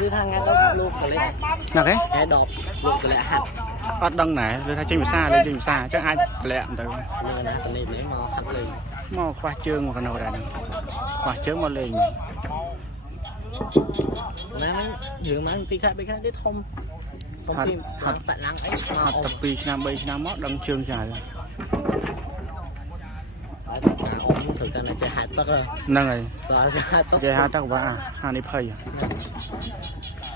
đi thang ngay đó luôn rồi nào thế cái đọt luôn rồi lại hạt bắt đăng này rồi thay trên xa lên trên xa chắc ai lẹ từ nên là tụi này lấy mò hạt lên mò khoa trương một cái nào đây khoa trương mò lên nó nhiều má tí khác đến thông hạt sạch lăng ấy hạt tập pi nam bay nam mót đăng trương dài ông thử cái này chơi hạt tắc rồi nâng này chơi hạt tắc và hạt đi phơi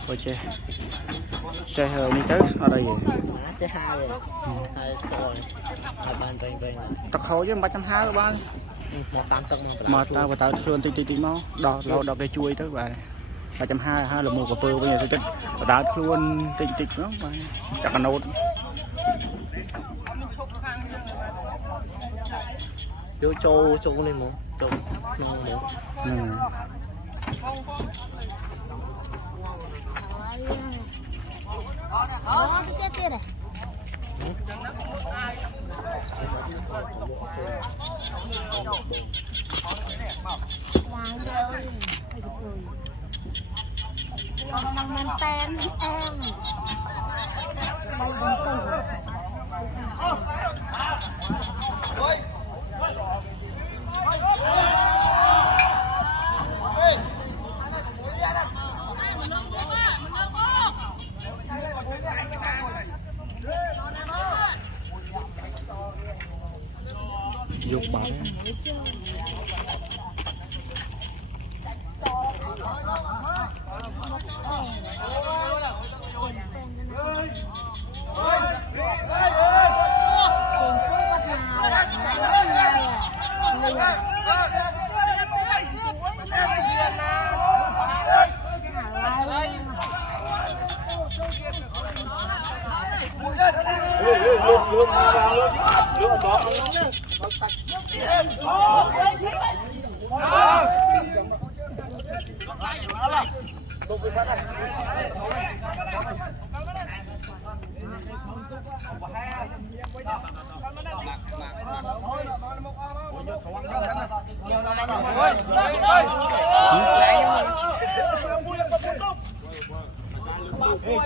coi chơi hơi như thế ở đây vậy chơi hai rồi hai rồi ban tắc khối chứ 320 các bạn mà tao và tao luôn tí máu đo cái chuối tới vậy 320 hai là một cặp bây giờ tôi tao luôn tí nó chắc là nốt châu lên một châu mình tên em bay đến từ dục bắn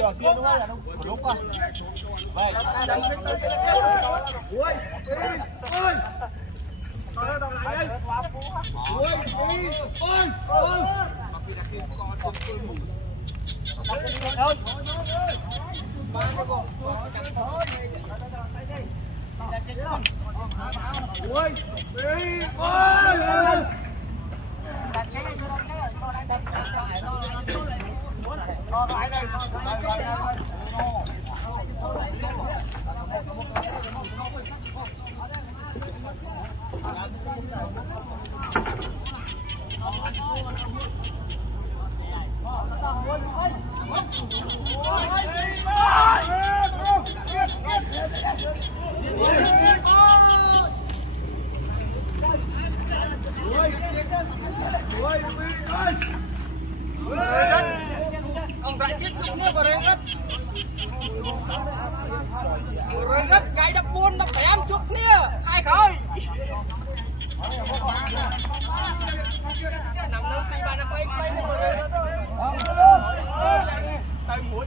trò xiên đúng không? Đúng rồi. Vậy. Ui. Ôi. Nó đồng lại đây. Ui. Ôi. Ôi. Ông đại chết chung nữa vào đây rất cái đập buôn đập bém chút nè khai khơi nằm nằm tay ba nằm quay tay mũi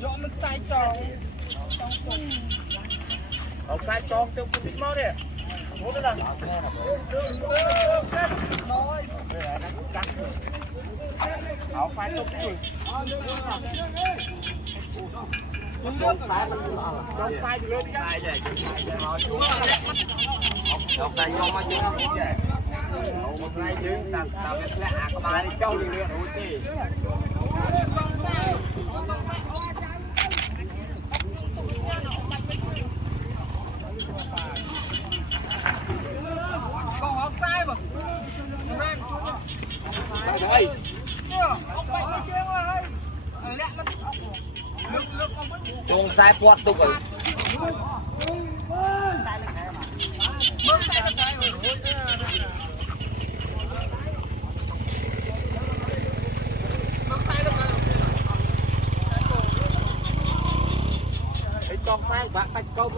Dọn mình sai tròn. Ông sai tròn cho cô thích máu đi. Muốn nữa là. Ông phải tốt đi. Ông sai thì lên đi. Sai vậy. Ông sai vô mà chú không vậy. Ông sai chứ tao biết là các bạn đi châu đi luyện rồi gì. Còn học sai mà. Đây. Chuông sai quạt tục rồi. Con sai bạn phải câu